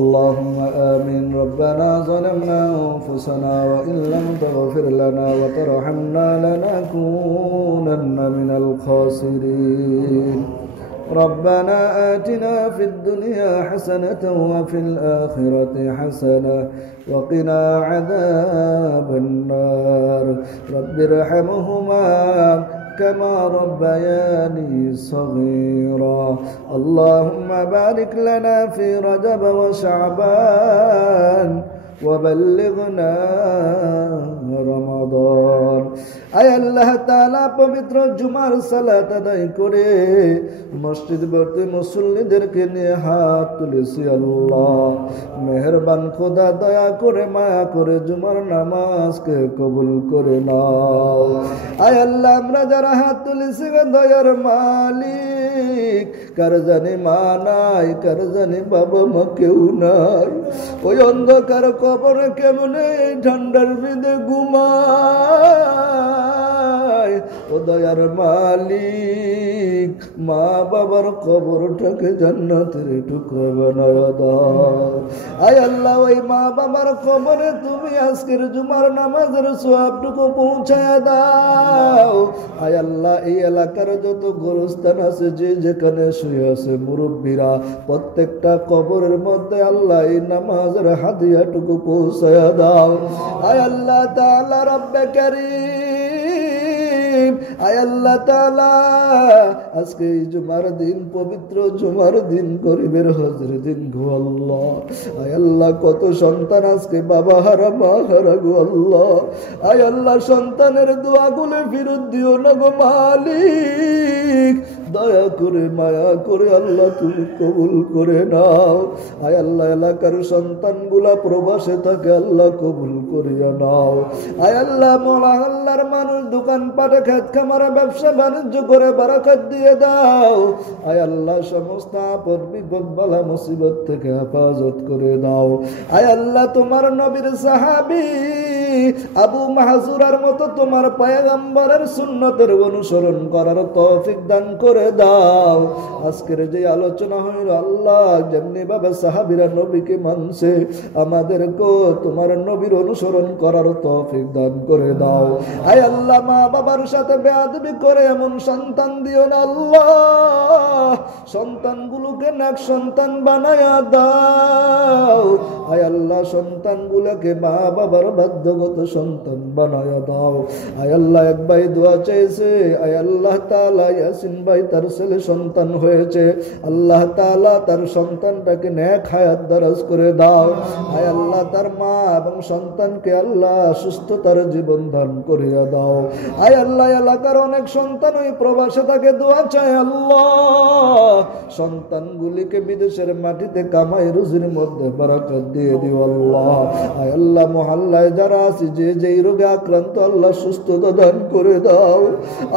اللهم آمين. ربنا ظلمنا أنفسنا وإن لم تغفر لنا وترحمنا لنكونن من الخاسرين. ربنا آتنا في الدنيا حسنة وفي الآخرة حسنة وقنا عذاب النار. رب ارحمهما كما ربياني صغيرا. اللهم بارك لنا في رجب وشعبان وبلغنا রমাদান। আয় আল্লাহ তাআলা পবিত্র জুমার সালাত আদায় করে মসজিদবর্তী মুসল্লিদেরকে নিয়ে হাত তুলেছি আল্লাহ। মেহেরবান খোদা দয়া করে মায়া করে জুমার নামাজকে কবুল করে নাও। আয় আল্লাহ আমরা যারা হাত তুলেছি দয়ার মালিক, কার জানি মা নাই, কার জানি বাবা মা কেউ নাই, ওই অন্ধকার কবরে কেমনে ঠান্ডার বিদে ঘুমায়। ও দয়ার মালিক, মা বাবার কবরটাকে জান্নাতের টুকরা বানায়া দাও। আয় আল্লাহ ওই মা বাবার কবরে তুমি আজকের জুমার নামাজের সওয়াবটুকু পৌঁছায়া দাও। আয় আল্লাহ এই এলাকার যত গোরস্থান আছে, যে যেখানে শুয়ে আছে মুরব্বীরা, প্রত্যেকটা কবরের মধ্যে আল্লাহ এই নামাজের হাদিয়াটুকু পৌঁছায়া দাও। আয় আল্লাহ তাআলা রব্বে কারীম, আয় আল্লাহ তাআলা আজকে এই জুমার দিন, পবিত্র জুমার দিন, গরিবের হজের দিন গো আল্লাহ। আয় আল্লাহ কত সন্তান আজকে বাবা হারা মা হারা গো আল্লাহ। আয় আল্লাহ সন্তানের দোয়াগুলো ফিরত দিও না গো মালিক, দয়া করে মায়া করে আল্লাহ তুমি কবুল করে নাও। আয় আল্লাহ এলাকার সন্তানগুলা প্রবাসে থাকে, আল্লাহ কবুল করিয়া নাও। আয় আল্লাহ মোলা আল্লাহর মানুষ দোকান পাটে খেত খামারে ব্যবসা বাণিজ্য করে বারাকাত দিয়ে দাও। আয় আল্লাহ সমস্ত আপদ বিপদ বালা মুসিবত থেকে হেফাজত করে দাও। আয় আল্লাহ তোমার নবীর সাহাবী আবু মাহজুরার মতো তোমার পয়গম্বরের সুন্নতের অনুসরণ করার তৌফিক দান করে দাও। আজকের যে আলোচনা হইল আল্লাহ, যেমনি ভাবে সাহাবীরা নবীকে মানছে, আমাদেরকেও তোমার নবীর অনুসরণ করার তৌফিক দান করে দাও। আয় আল্লাহ মা বাবার সাথে বেয়াদবি করে এমন সন্তান দিও না আল্লাহ, সন্তানগুলোকে নেক সন্তান বানায়া দাও। আয় আল্লাহ সন্তানগুলোকে মা বাবার বাধ্যগত সন্তান বানায়া দাও। আয় আল্লাহ এক ভাই দোয়া চাইছে, আয় আল্লাহ তাআলা ইয়াসিন ভাই তার ছেলে সন্তান হয়েছে, আল্লাহ তাআলা তার সন্তানটাকে নেক হায়াত দারাজ করে দাও। আয় আল্লাহ তার মা এবং সন্তানকে আল্লাহ সুস্থতার জীবন দান করিয়া দাও। আয় আল্লাহ এলাকার অনেক সন্তান ওই প্রবাসে তাকে দোয়া চায় আল্লাহ, সন্তানগুলিকে বিদেশের মাটিতে কামাই রুজির মধ্যে বারাকাত দিয়ে দিও আল্লাহ। আয় আল্লাহ মহল্লায় যারা আছে যে যেই রোগে আক্রান্ত আল্লাহ সুস্থতা দান করে দাও।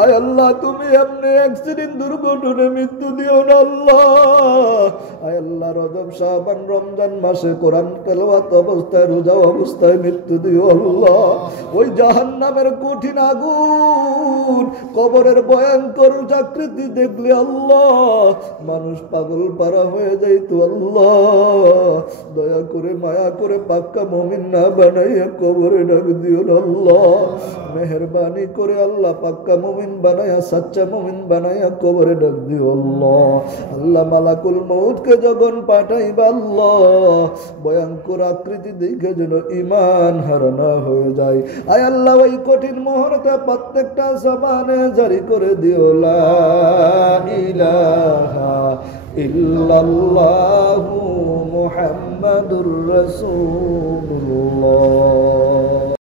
আয় আল্লাহ তুমি এমনি অ্যাক্সিডেন্ট দুর্ঘটনায় মৃত্যু দিও না আল্লাহ। আয় আল্লাহ রজব শাবান রমজান মাসে কোরআন তেলাওয়াত অবস্থায় রোজা অবস্থায় মৃত্যু দিও আল্লাহ। ওই জাহান্নামের কঠিন আগুন, কবরের ভয়ঙ্কর আকৃতি দেখলে আল্লাহ মানুষ পাগল পারা হয়ে যাইতো আল্লাহ। দয়া করে মায়া করে পাক্কা মুমিন না বানাইয়া কবরে ডাক দিও না আল্লাহ। মেহেরবানি করে আল্লাহ পাক্কা মুমিন বানাইয়া সাচ্চা মুমিন বানাইয়া কবরে ডাক দিও আল্লাহ। আল্লাহ মালাকুল মউতকে যখন পাঠাইবা আল্লাহ, ভয়ঙ্কর আকৃতি দেখে যেন ঈমান হারানা হয়ে যায়। আয় আল্লাহ ওই কঠিন মুহূর্তে প্রত্যেকটা জবানে জারি করে দিও লা ইলাহা ইল্লাল্লাহু মুহাম্মাদুর রাসূলুল্লাহ।